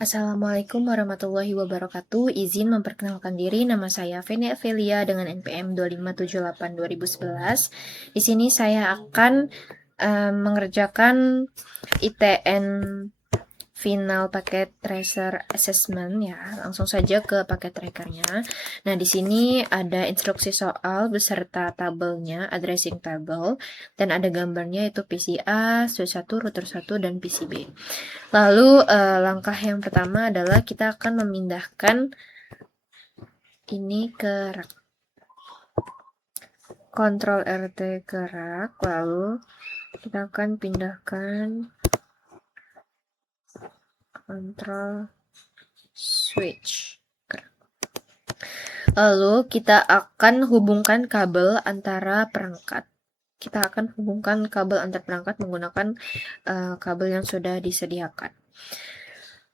Assalamualaikum warahmatullahi wabarakatuh. Izin memperkenalkan diri, nama saya Feni Avelia dengan NPM 2578-2011. Di sini saya akan mengerjakan ITN final paket tracer assessment ya. Langsung saja ke paket trackernya. Nah, di sini ada instruksi soal beserta tabelnya, addressing table, dan ada gambarnya itu PCA, switch 1, router 1, dan PCB. Lalu langkah yang pertama adalah kita akan memindahkan ini ke rak. Ctrl RT ke rak, lalu kita akan pindahkan Ctrl switch. Lalu kita akan hubungkan kabel antara perangkat. Kita akan hubungkan kabel antar perangkat menggunakan kabel yang sudah disediakan.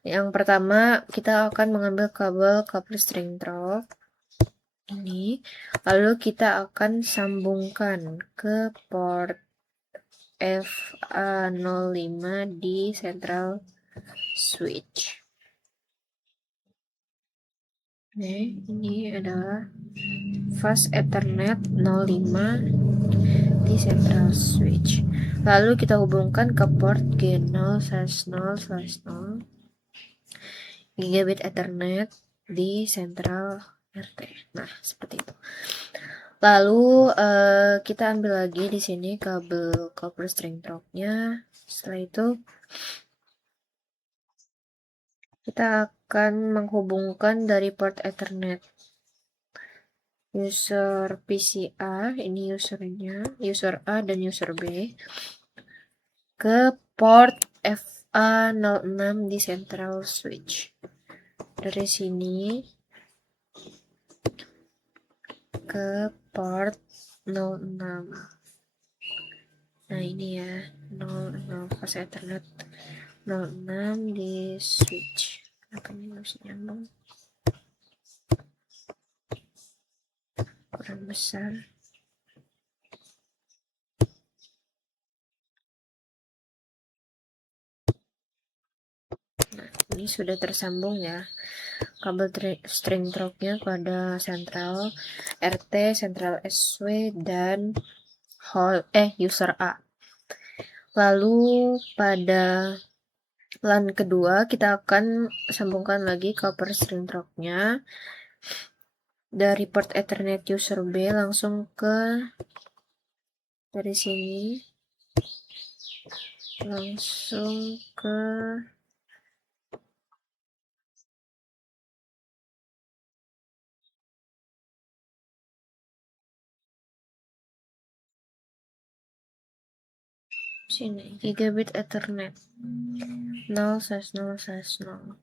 Yang pertama, kita akan mengambil kabel coupler string drop ini, lalu kita akan sambungkan ke port FA05 di central switch. Oke, ini adalah fast Ethernet 05 di central switch. Lalu kita hubungkan ke port G0/0/0 gigabit Ethernet di central RT. Nah, seperti itu. Lalu kita ambil lagi di sini kabel copper string drop-nya. Setelah itu kita akan menghubungkan dari port Ethernet user PCA, ini usernya, user A dan user B, ke port FA06 di central switch. Dari sini ke port 06. Nah, ini ya, 00 fast Ethernet 06 di switch. Kenapa ini harus nyambung? Kurang besar. Nah, ini sudah tersambung ya. Kabel string drop-nya pada sentral RT, sentral SW, dan user A. Lalu pada LAN kedua kita akan sambungkan lagi copper string drop-nya dari port Ethernet user B langsung ke dari sini langsung ke sini gigabit Ethernet 0/0/0.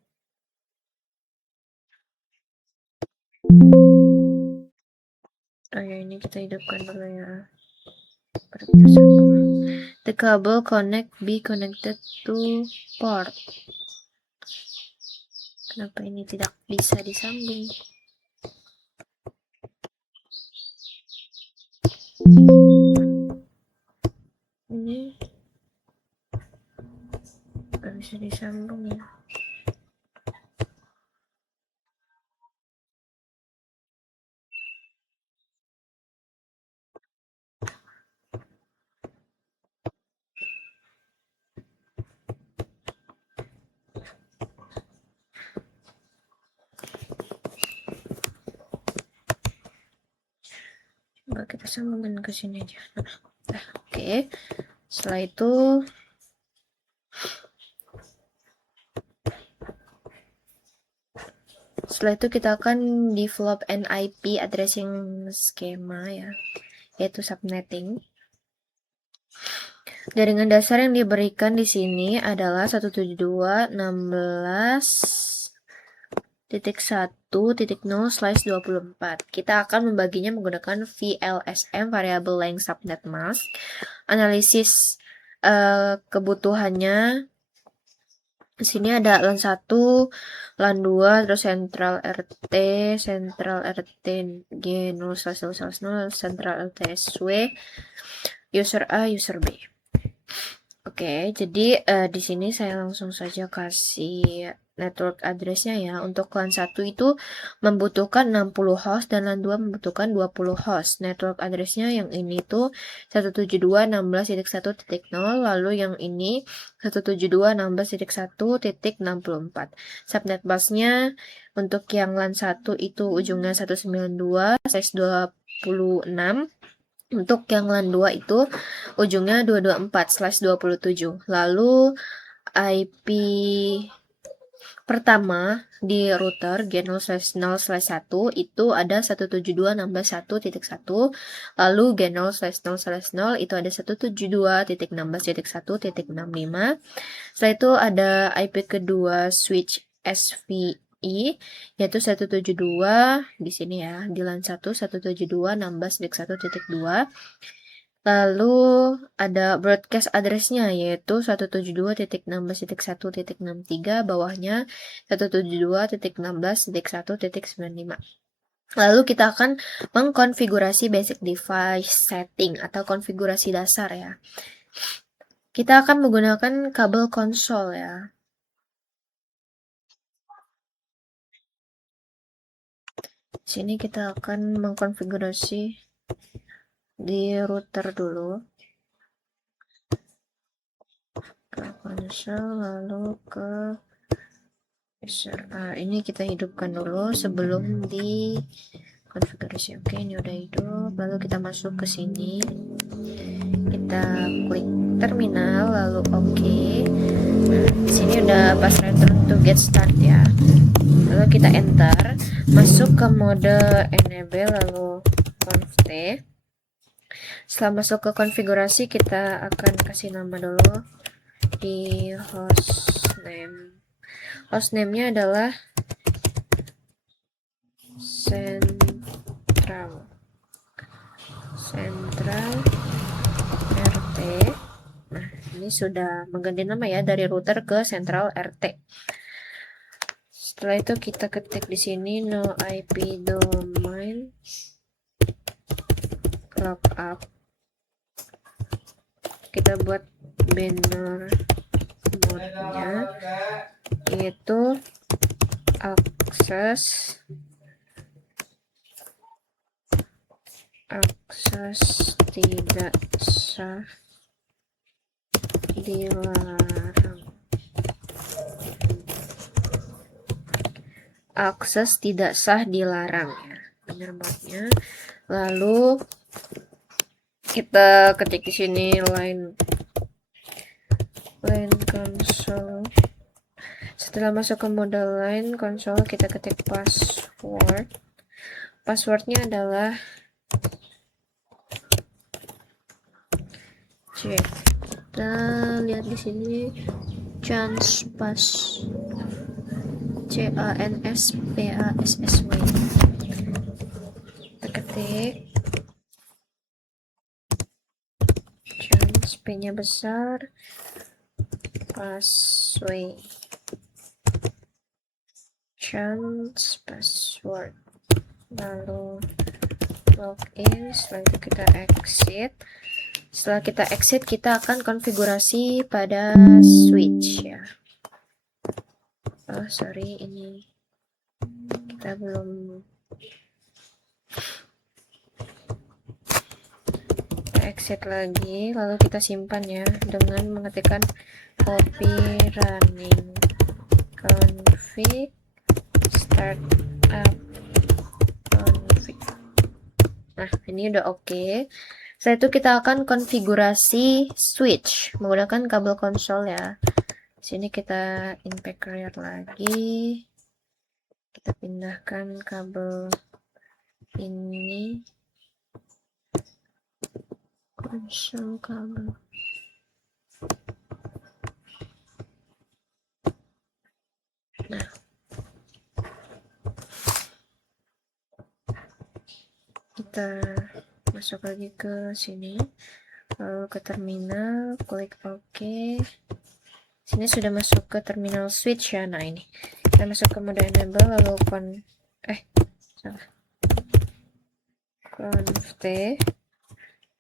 Oh ya, ini kita hidupkan dulu ya. The cable be connected to port. Kenapa ini tidak bisa disambung? Ini nggak bisa disambung ya. Coba kita sambungkan ke sini aja. Nah, oke. Setelah itu kita akan develop an IP addressing schema ya, yaitu subnetting. Jaringan dasar yang diberikan di sini adalah 172.16.1.0/24. Kita akan membaginya menggunakan VLSM, variable length subnet mask. Analisis kebutuhannya di sini ada LAN 1, LAN 2, terus central RT G0/0/0, central RT SW, user A, user B. Oke, jadi di sini saya langsung saja kasih network address-nya ya. Untuk LAN 1 itu membutuhkan 60 host dan LAN 2 membutuhkan 20 host. Network address-nya yang ini tuh 172.16.1.0, lalu yang ini 172.16.1.64. Subnet bus-nya untuk yang LAN 1 itu ujungnya 192/26. Untuk yang LAN 2 itu ujungnya 224/27. Lalu IP pertama di router G0/0/1 itu ada 172.16.1.1. Lalu G0/0/0 itu ada 172.16.1.65. Setelah itu ada IP kedua switch SVI yaitu 172 di sini ya, di LAN 1 172.16.1.2. Lalu ada broadcast address-nya yaitu 172.16.1.63, bawahnya 172.16.1.95. Lalu kita akan mengkonfigurasi basic device setting atau konfigurasi dasar ya. Kita akan menggunakan kabel konsol ya. Sini kita akan mengkonfigurasi di router dulu. Ke konsol lalu ke ini kita hidupkan dulu sebelum di konfigurasi. Oke, ini udah hidup. Lalu kita masuk ke sini. Kita klik terminal lalu oke. Di sini udah pas return to get start ya. Lalu kita enter, masuk ke mode enable lalu conft. Setelah masuk ke konfigurasi kita akan kasih nama dulu di hostname. Hostname-nya adalah Central RT. Nah, ini sudah mengganti nama ya dari router ke Central RT. Setelah itu kita ketik di sini no IP domain lookup. Kita buat banner mode-nya yaitu akses tidak sah dilarang. Akses tidak sah dilarang ya, benar bangetnya. Lalu kita ketik di sini line console. Setelah masuk ke mode line console kita ketik password. Passwordnya adalah kita lihat di sini CANSPASS CANSPASSW. Kita ketik P-nya besar, password, password, lalu login. Setelah itu kita exit. Setelah kita exit kita akan konfigurasi pada switch ya. Oh sorry, ini kita belum. Exit lagi, lalu kita simpan ya dengan mengetikkan copy running config startup config. Nah, ini udah oke. Setelah itu kita akan konfigurasi switch menggunakan kabel konsol ya. Sini kita impact rear lagi. Kita pindahkan kabel ini. Konsol kabel. Nah, kita masuk lagi ke sini, lalu ke terminal, klik OK. Sini sudah masuk ke terminal switch ya. Nah ini kita masuk ke mode enable lalu conft.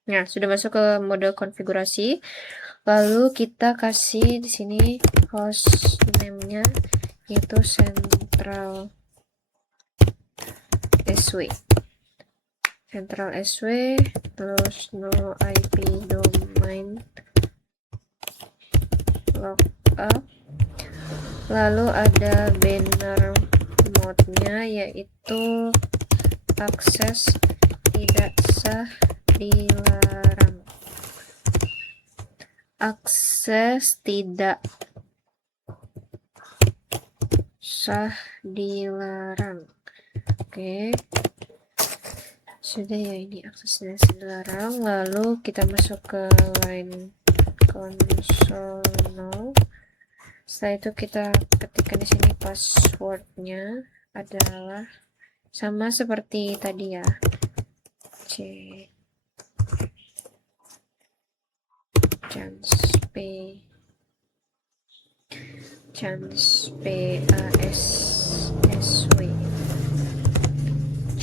Nah, sudah masuk ke mode konfigurasi. Lalu kita kasih di sini host name-nya yaitu Central SW. Central SW, terus no IP domain lookup. Lalu ada banner mode-nya yaitu akses tidak sah dilarang. Akses tidak sah dilarang. Oke. Sudah ya, ini akses tidak sah dilarang. Lalu kita masuk ke line console now. Setelah itu kita ketikkan di sini passwordnya adalah sama seperti tadi ya.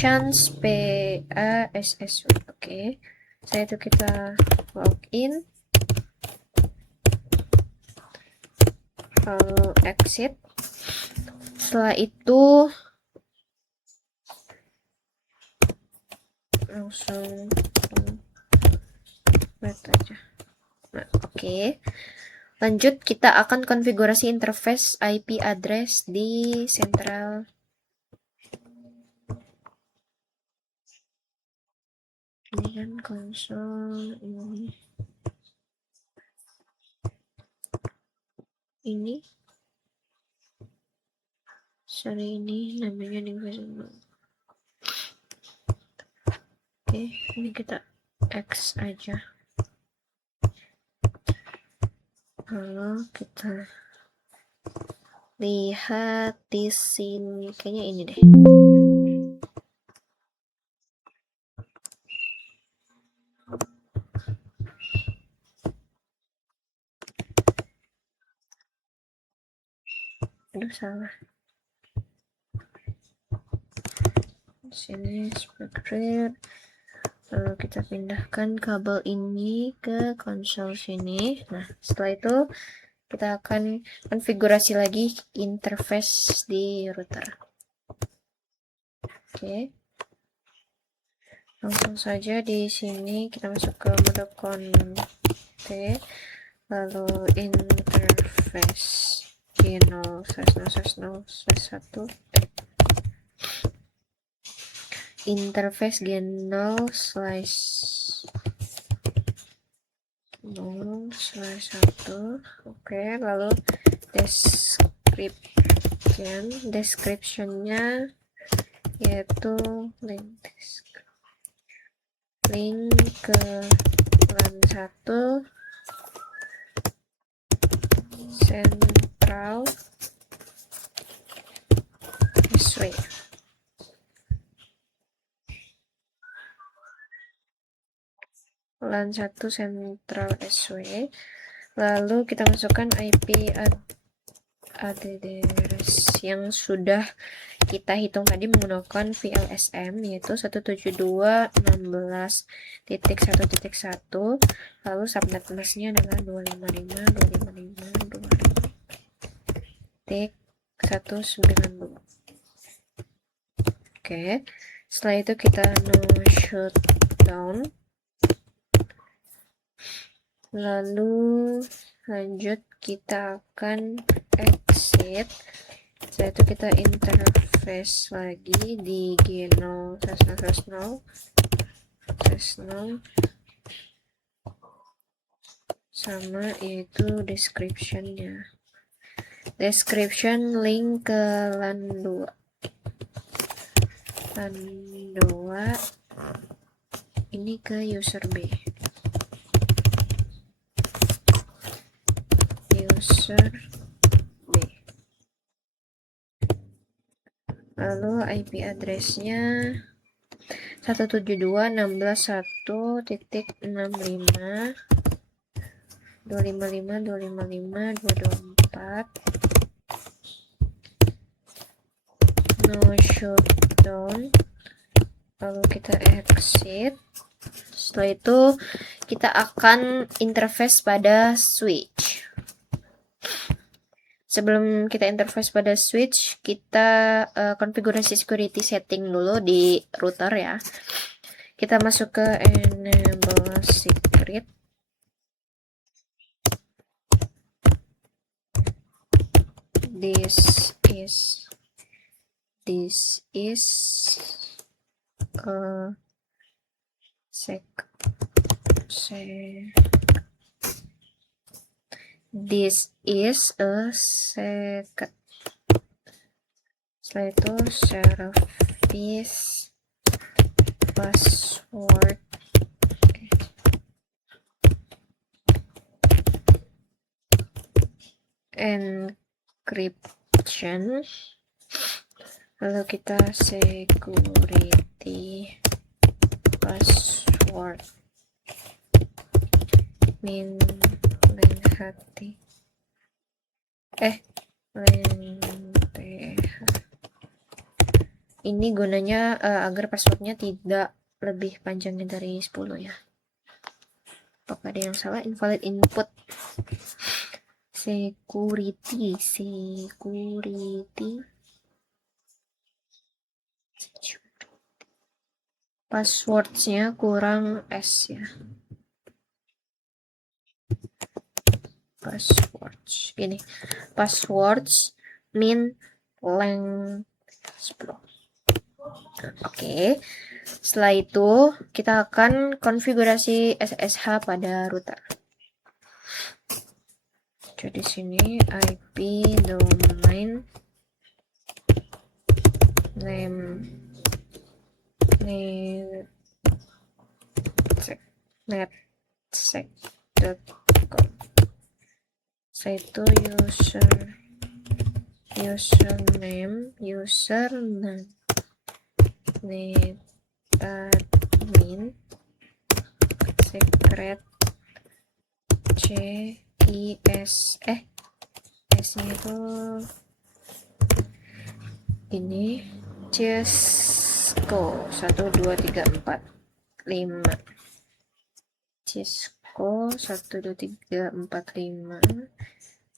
Chance PASSW. Oke. Setelah itu kita login. Lalu exit. Setelah itu langsung lihat aja. Nah, oke. Lanjut, kita akan konfigurasi interface IP address di Central. Ini kan konsol ini. Sorry, ini namanya division. Oke, ini kita X aja. Lalu kita lihat di sini, kayaknya ini deh. Aduh, salah. Di sini spectrum. Lalu kita pindahkan kabel ini ke konsol sini. Nah, setelah itu kita akan konfigurasi lagi interface di router. Oke. Langsung saja di sini kita masuk ke mode config, lalu interface G0/0/0/1, interface G0/0/1. Oke, lalu description-nya yaitu link ke LAN 1 Central SW. LAN 1 Central SW. Lalu kita masukkan IP address yang sudah kita hitung tadi menggunakan VLSM, yaitu 172.16.1.1. lalu subnet masknya adalah 255.255.255.192. Oke, setelah itu kita no shutdown. Lalu lanjut kita akan exit. Setelah itu kita interface lagi di G0/0/0 sama, yaitu description-nya. Description link ke LAN 2. LAN 2 ini ke user B. User B. Lalu IP address-nya 172.16.1.255.255.254. No shutdown. Lalu kita exit. Setelah itu kita akan interface pada switch. Sebelum kita interface pada switch, kita konfigurasi security setting dulu di router ya. Kita masuk ke enable secret. This is a this is a secret. Setelah itu service password encryption, lalu kita security password ini gunanya agar passwordnya tidak lebih panjangnya dari 10 ya. Apakah ada yang salah? Invalid input. Security passwordnya kurang S ya. Passwords gini, passwords min length 10. Oke. Setelah itu kita akan konfigurasi SSH pada router. Jadi sini IP domain netsec.com. Setelah itu username netadmin secret S-nya itu ini Cisco 12345 Cisco 12345.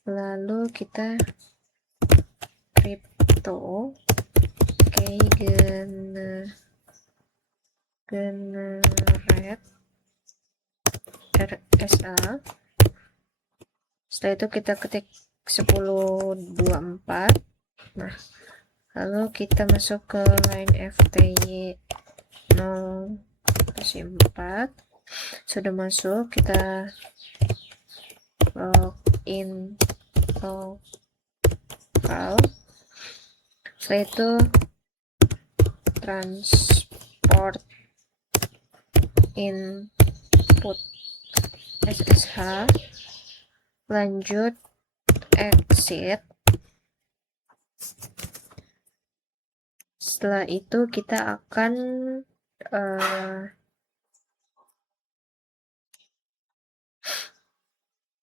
Lalu kita crypto generate RSA. Setelah itu kita ketik 1024. Nah, lalu kita masuk ke line FTY 0-4. Sudah masuk, kita login lokal. Setelah itu transport input SSH, lanjut exit. Setelah itu kita akan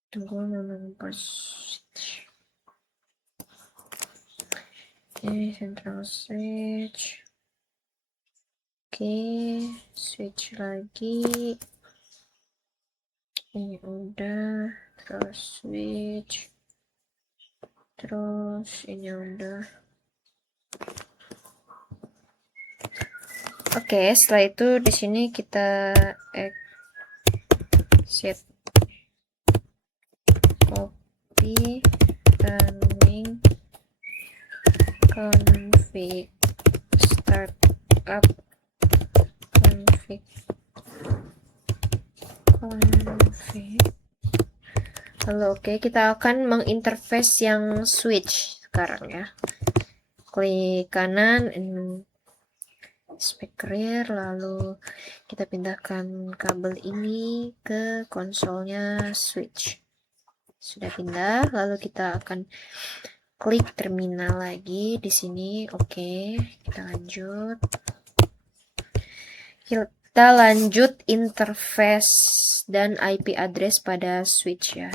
tunggu ini central switch. Oke, switch lagi. Ini udah, terus switch, terus ini udah. Oke, setelah itu di sini kita exit, copy, running config, startup config. Lalu oke, kita akan menginterface yang switch sekarang ya. Klik kanan, speaker, lalu kita pindahkan kabel ini ke konsolnya switch. Sudah pindah, lalu kita akan klik terminal lagi di sini. Oke, kita lanjut. Kita lanjut interface dan IP address pada switch ya.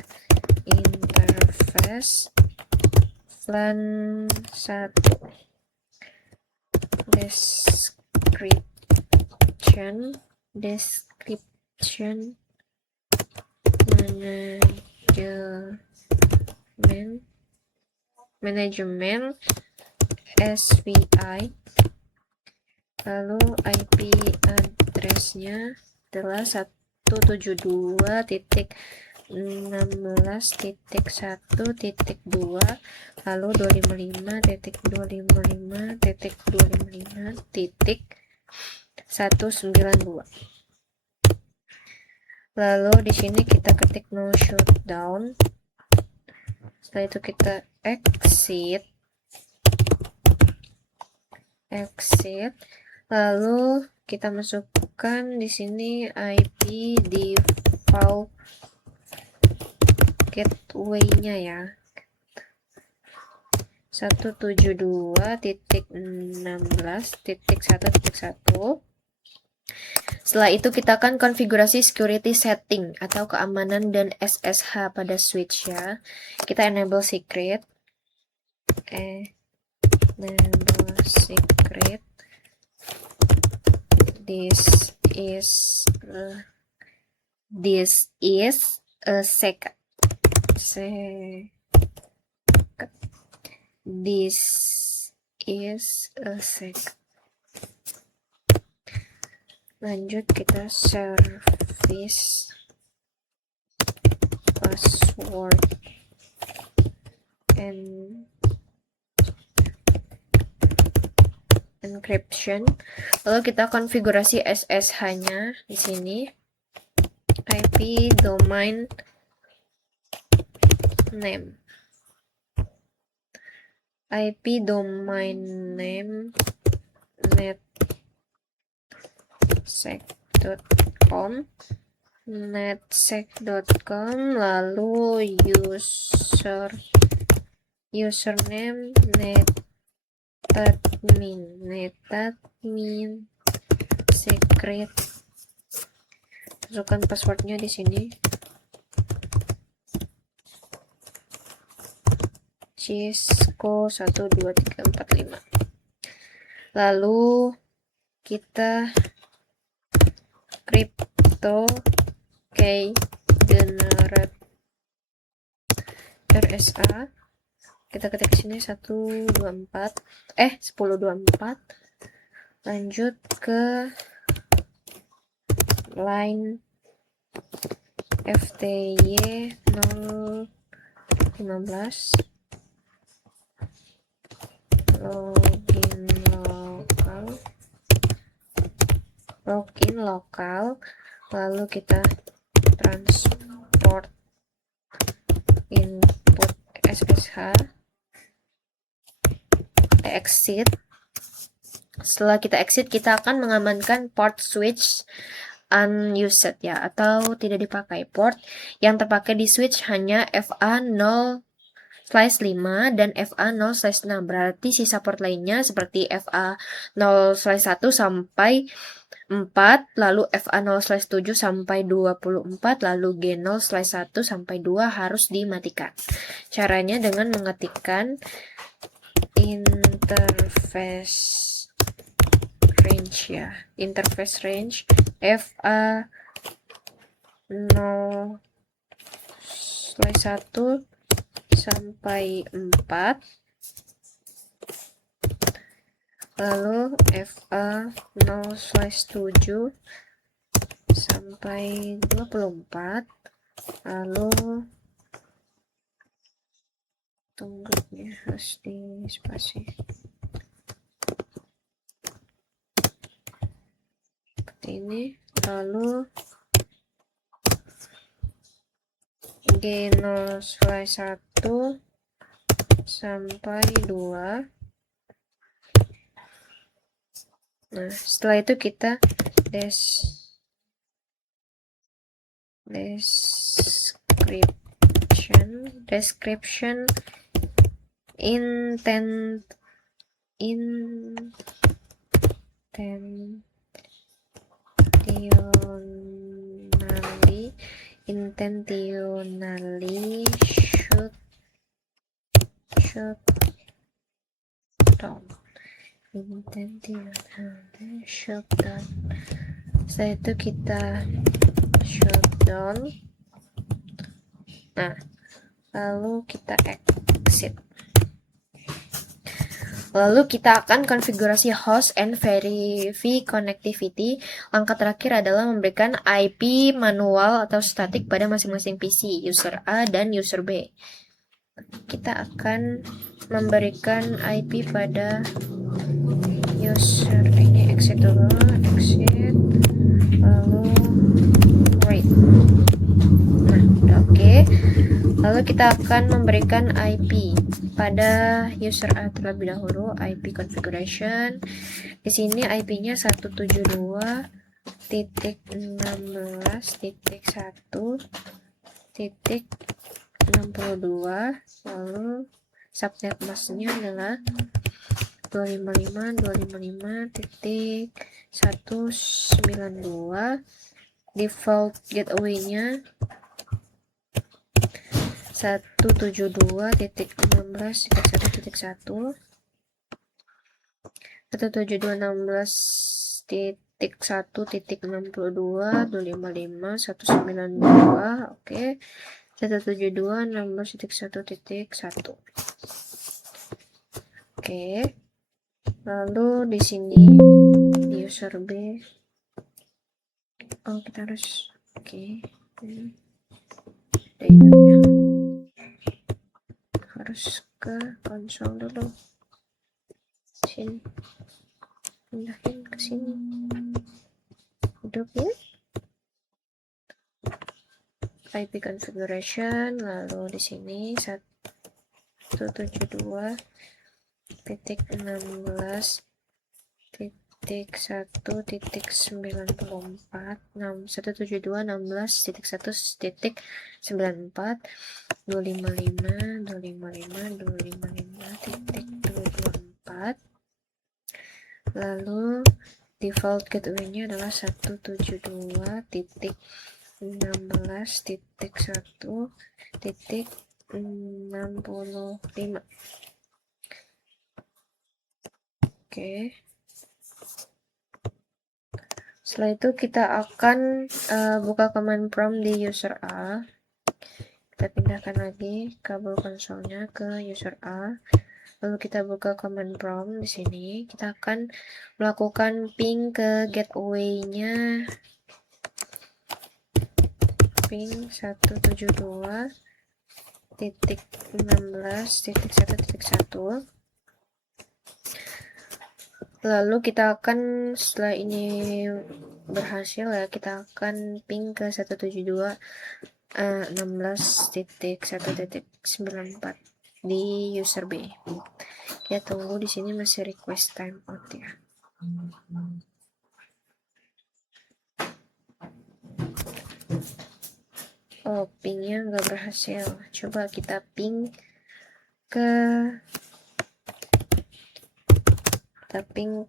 Interface LAN 1 description manajemen SVI. Lalu IP address-nya adalah 172.16.1.2, lalu 255.255.255.192. Lalu di sini kita ketik no shutdown. Setelah itu kita exit. Lalu kita masukkan di sini IP default gateway-nya ya. 172.16.1.1. Setelah itu kita akan konfigurasi security setting atau keamanan dan SSH pada switch ya. Kita enable secret. This is a secret. This is a secret. Lanjut kita service password and encryption. Lalu kita konfigurasi SSH-nya di sini. IP domain name. IP domain name netsec.com, lalu username netadmin secret. Masukkan passwordnya di sini. Cisco 12345. Lalu kita crypto key generate RSA. Kita ketik sini 1024. Lanjut ke line FTY 015. Login lokal, lalu kita transport input SSH, exit. Setelah kita exit, kita akan mengamankan port switch unused ya, atau tidak dipakai. Port yang terpakai di switch hanya FA0/5 dan FA0/6. Berarti sisa port lainnya seperti FA0/1 sampai 4, lalu FA0/7 sampai 24, lalu G0/1 sampai 2 harus dimatikan. Caranya dengan mengetikkan interface range ya. Interface range FA0/1 sampai 4, lalu FA0/7 sampai 24, lalu tunggu ya, harus di spasi seperti ini, lalu G0/1 sampai 2. Nah, setelah itu kita description intentionally shut down. Setelah itu kita shutdown. Nah, lalu kita exit. Lalu kita akan konfigurasi host and verify connectivity. Langkah terakhir adalah memberikan IP manual atau statik pada masing-masing PC, user A dan user B. Kita akan memberikan IP pada user ini, exit dulu, exit, lalu wait. Nah, udah oke. Lalu kita akan memberikan IP pada user A terlebih dahulu, IP configuration. Di sini IP-nya 172.16.1.62, lalu subnet masknya adalah 255.255.192. Default gateway-nya 172.16.1.1, 172.16.1.62, 255.192, oke. 172.16.1.1, oke. Lalu di sini di user B, kita harus harus ke konsol dulu. Sini, pindahin ke sini. Hidup ya. IP configuration, lalu di sini 172.16.1.94, 172.16.1.94, 255.255.255.254. Lalu default gateway-nya adalah 172.16.1.65. Oke. Setelah itu kita akan buka command prompt di user A. Kita pindahkan lagi kabel konsolnya ke user A. Lalu kita buka command prompt di sini. Kita akan melakukan ping ke gateway-nya, ping 172.16.1.1. Lalu kita akan, setelah ini berhasil ya, kita akan ping ke 172.16.1.94 di user B. Kita tunggu di sini masih request timeout ya. Oh, pingnya nggak berhasil. Coba kita ping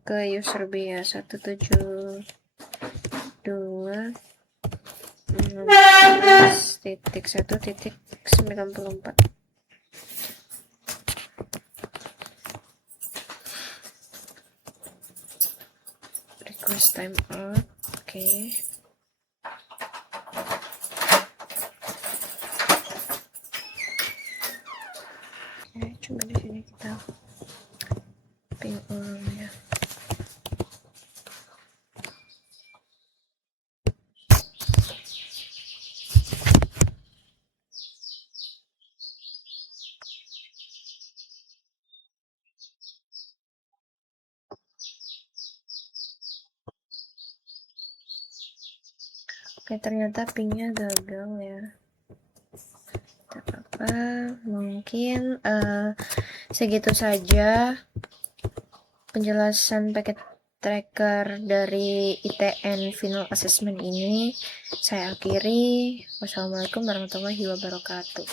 ke user B ya, 172.16.1.94. Request timeout, oke. Coba di sini kita ping ulang ya. Oke, ternyata pingnya gagal ya. Tak apa, mungkin segitu saja penjelasan paket tracker dari ITN Final Assessment ini. Saya akhiri. Wassalamualaikum warahmatullahi wabarakatuh.